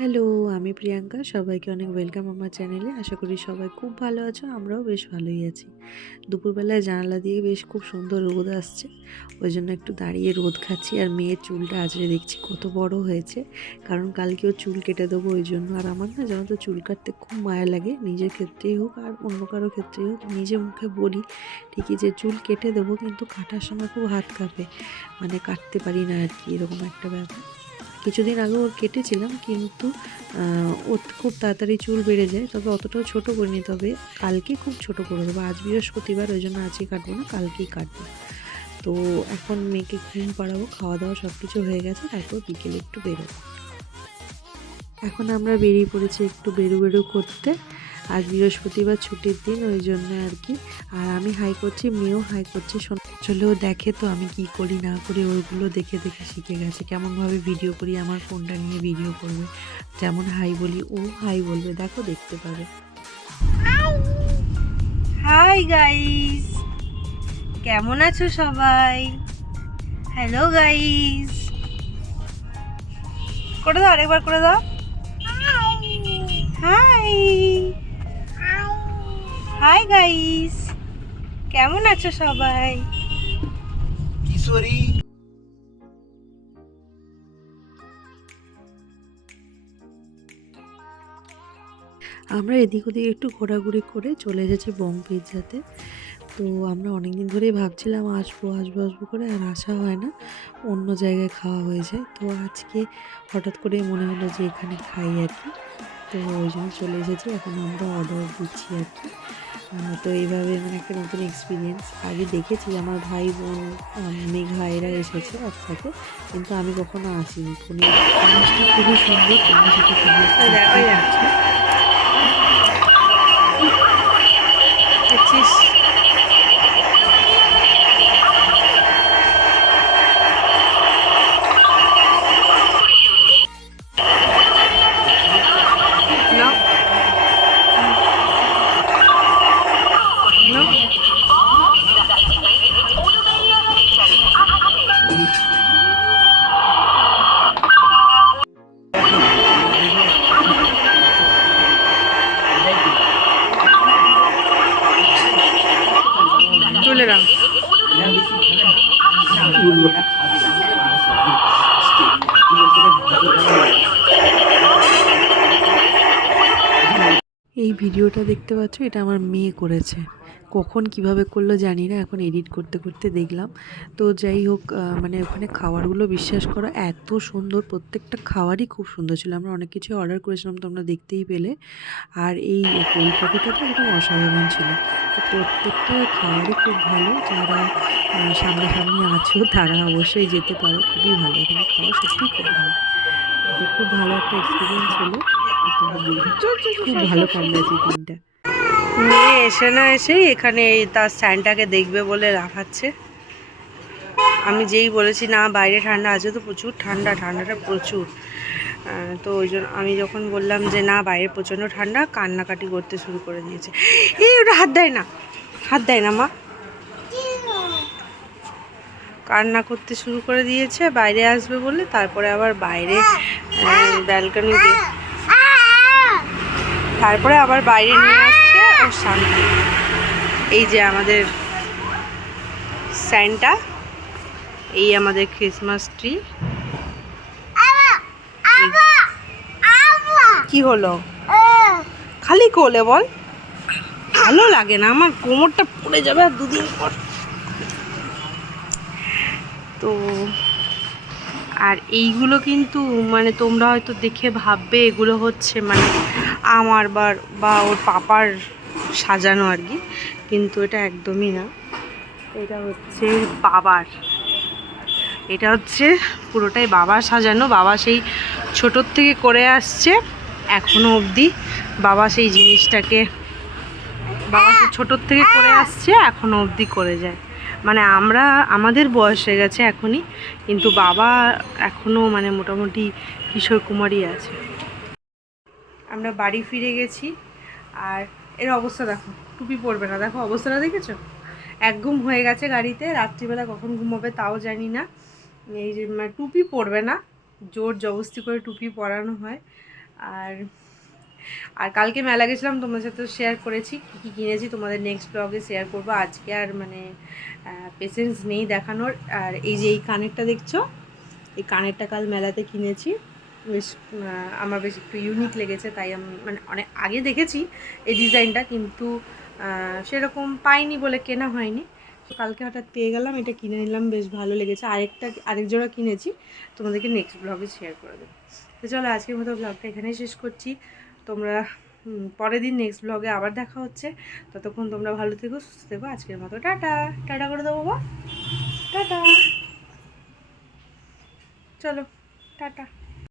Hello, আমি প্রিয়াঙ্কা। সবাইকে অনেক ওয়েলকাম আমার চ্যানেলে। আশা করি সবাই খুব ভালো আছো। আমরাও বেশ ভালোই আছি। দুপুরবেলায় জানালা দিয়ে বেশ খুব সুন্দর রোদ আসছে। ওই জন্য একটু দাঁড়িয়ে রোদ খাচ্ছি। আর মেয়ের চুলটা আঁচড়ে দেখছি কত বড় হয়েছে। কারণ কালকে ওর চুল কেটে দেবো ওই জন্য। আর আমার না জানো তো চুল কাটতে খুব মায়া লাগে। নিজের ক্ষেত্রেই হোক আর অন্য কারো ক্ষেত্রেই হোক। নিজে মুখে বলি ঠিকই যে চুল কেটে দেবো, কিন্তু কাটার সময় খুব হাত কাঁপে। মানে কাটতে পারি না আর কি, এরকম একটা ব্যাপার। কিছুদিন আগে ওর কেটেছিলাম, কিন্তু ওর খুব তাড়াতাড়ি চুল বেড়ে যায়। তবে অতটাও ছোটো করিনি, তবে কালকে খুব ছোট করে দেবো। আজ বৃহস্পতিবার, ওই জন্য আজকে কাটবো না, কালকেই কাটবো। তো এখন মেয়েকে ঘুম পাড়াবো, খাওয়া দাওয়া সব কিছু হয়ে গেছে, তারপর বিকেলে একটু বেরোবো। এখন আমরা বেরিয়ে পড়েছি একটু বেরু করতে। আজ বৃহস্পতিবার ছুটির দিন, ওই জন্য আর কি। আর আমি হাই করছি, মেয়েও হাই করছে। চলেও দেখে তো আমি কি করি না করি, ওইগুলো দেখে দেখে শিখে গেছে কেমনভাবে ভিডিও করি। আমার ফোনটা নিয়ে ভিডিও করবে, যেমন হাই বলি ও হাই বলবে। দেখো, দেখতে পাবে। হাই গাইস, কেমন আছো সবাই? হ্যালো গাইস, করে দাও, আরেকবার করে দাও। হাই হাই গাইস, কেমন আছো সবাই? কিশোরী আমরা এদিক ওদিক একটু ঘোরাঘুরি করে চলে এসেছি বং পিৎজাতে। তো আমরা অনেক দিন ধরেই ভাবছিলাম আসবো আসবো আসবো করে, আর আসা হয় না, অন্য জায়গায় খাওয়া হয়ে যায়। তো আজকে হঠাৎ করে মনে হলো যে এখানে খাই আর কি। তো ওই জন্য চলে এসেছি। এখন আমরা অর্ডার দিচ্ছি আর কি। তো এইভাবে মানে একটা নতুন এক্সপিরিয়েন্স। আগে দেখেছি আমার ভাই বোন মেঘা এরা এসেছে একসাথে, কিন্তু আমি কখনো আসিনি। ফোনের জিনিসটা খুবই সুন্দর, তোমার সাথে খুবই যাচ্ছে। দেখছিস? নাও, নাও। তুলে নাও। এই ভিডিওটা দেখতে পাচ্ছ, এটা আমার মেয়ে করেছে। কখন কিভাবে করলো জানি না, এখন এডিট করতে করতে দেখলাম। তো যাই হোক, মানে ওখানে খাবারগুলো বিশ্বাস করো এত সুন্দর, প্রত্যেকটা খাবারই খুব সুন্দর ছিল। আমরা অনেক কিছু অর্ডার করেছিলাম, তোমরা দেখতেই পেলে। আর এই কোল্ড কফিটা তো একদম অসাধারণ ছিল। তো প্রত্যেকটা খাবারই খুব ভালো। যারা সামনাসামনি আছো তারা অবশ্যই যেতে পারো, খুবই ভালো। এখানে খাওয়া সত্যিই খুব ভালো। তো খুব ভালো একটা এক্সপিরিয়েন্স হলো। তো খুব ভালো কাটলো আজকে দিনটা। মেয়ে এসে না এসেই এখানে এই তার স্ট্যান্ডটাকে দেখবে বলে রাখাচ্ছে। আমি যেই বলেছি না বাইরে ঠান্ডা আছে, তো প্রচুর ঠান্ডা, ঠান্ডাটা প্রচুর। তো ওই জন্য আমি যখন বললাম যে না বাইরে প্রচণ্ড ঠান্ডা, কান্নাকাটি করতে শুরু করে দিয়েছে। এই ওটা হাত দেয় না, হাত দেয় না মা। কান্না করতে শুরু করে দিয়েছে বাইরে আসবে বলে। তারপরে আবার বাইরে ব্যালকনি দিয়ে, তারপরে আবার বাইরে নিয়ে আসতে ওর শান্তি। এই যে আমাদের স্যান্টা, এই আমাদের ক্রিসমাস ট্রি। কি হলো? খালি কোলে বল, ভালো লাগে না আমার, কোমরটা পড়ে যাবে আর দুদিন পর। তো আর এইগুলো কিন্তু মানে তোমরা হয়তো দেখে ভাববে এগুলো হচ্ছে মানে আমার বা ওর পাপার সাজানো আর কি, কিন্তু এটা একদমই না। এটা হচ্ছে বাবার, এটা হচ্ছে পুরোটাই বাবার সাজানো। বাবা সেই ছোটোর থেকে করে আসছে এখনো অবধি। বাবা সেই জিনিসটাকে, বাবা সেই ছোটোর থেকে করে আসছে এখনো অবধি করে যায়। মানে আমরা, আমাদের বয়স হয়ে গেছে এখনই, কিন্তু বাবা এখনও মানে মোটামুটি কিশোর কুমারী আছে। আমরা বাড়ি ফিরে গেছি। আর এর অবস্থা দেখো, টুপি পরবে না, দেখো অবস্থাটা দেখেছো? একঘুম হয়ে গেছে গাড়িতে। রাত্রিবেলা কখন ঘুমাবে তাও জানি না। এই যে মানে টুপি পরবে না, জোর জবরদস্তি করে টুপি পরানো হয়। আর আর কালকে মেলা গেছিলাম, তোমাদের সাথে শেয়ার করেছি কী কী কিনেছি, তোমাদের নেক্সট ব্লগে শেয়ার করবো। আজকে আর মানে পেশেন্স নেই দেখানোর। আর এই যে এই কানেরটা দেখছো, এই কানেরটা কাল মেলাতে কিনেছি। বেশ আমার বেশ একটু ইউনিক লেগেছে, তাই আমি মানে অনেক আগে দেখেছি এই ডিজাইনটা, কিন্তু সেরকম পাইনি বলে কেনা হয়নি। তো কালকে হঠাৎ পেয়ে গেলাম, এটা কিনে নিলাম, বেশ ভালো লেগেছে। আরেক জোড়া কিনেছি, তোমাদেরকে নেক্সট ব্লগে শেয়ার করে দেবো। তো চলো আজকের মতো ব্লগটা এখানেই শেষ করছি। তোমরা পরের দিন নেক্সট ব্লগে আবার দেখা হচ্ছে। ততক্ষণ তোমরা ভালো থেকো, সুস্থ থেকো। আজকের মতো টাটা। টাটা করে দেবো বাবা, টাটা। চলো টাটা।